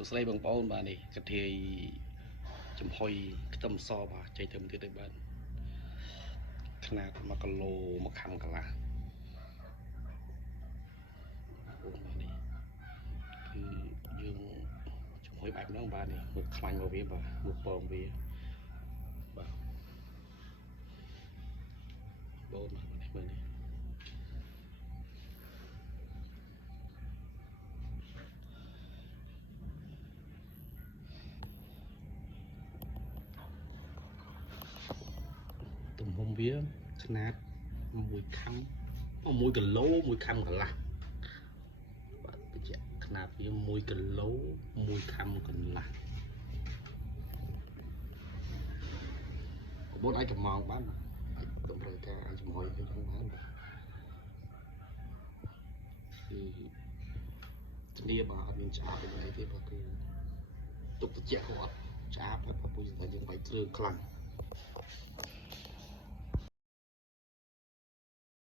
សួស្តីបងប្អូនបាទនេះកធាយចំហុយខ្ទឹមសបាទចៃទៅទៀតទៅបាទຂະຫນາດ1គីឡូ1ខាំកន្លះអូនបាទនេះគឺយើងចំហុយបែបហ្នឹងបាទនេះមើលខ្លាញ់របស់វាបាទមើលពងវាបាទបងបាទនេះមើលនេះទំហំវាຂະຫນາດ1ខាំ1គីឡូ1ខាំកន្លះបាទបញ្ជាក់ຂະຫນາດវា1គីឡូ1ខាំកន្លះបងអាចកំងបានអាចតម្រូវការអាចចំហុយទៅចឹងបានគឺធានាបាទអត់មានឆ្អាបអីទេបាទគឺទុកត្រជាក់គាត់ឆ្អាបហើយពុទ្ធតែយើងបាយគ្រឿងខ្លាំង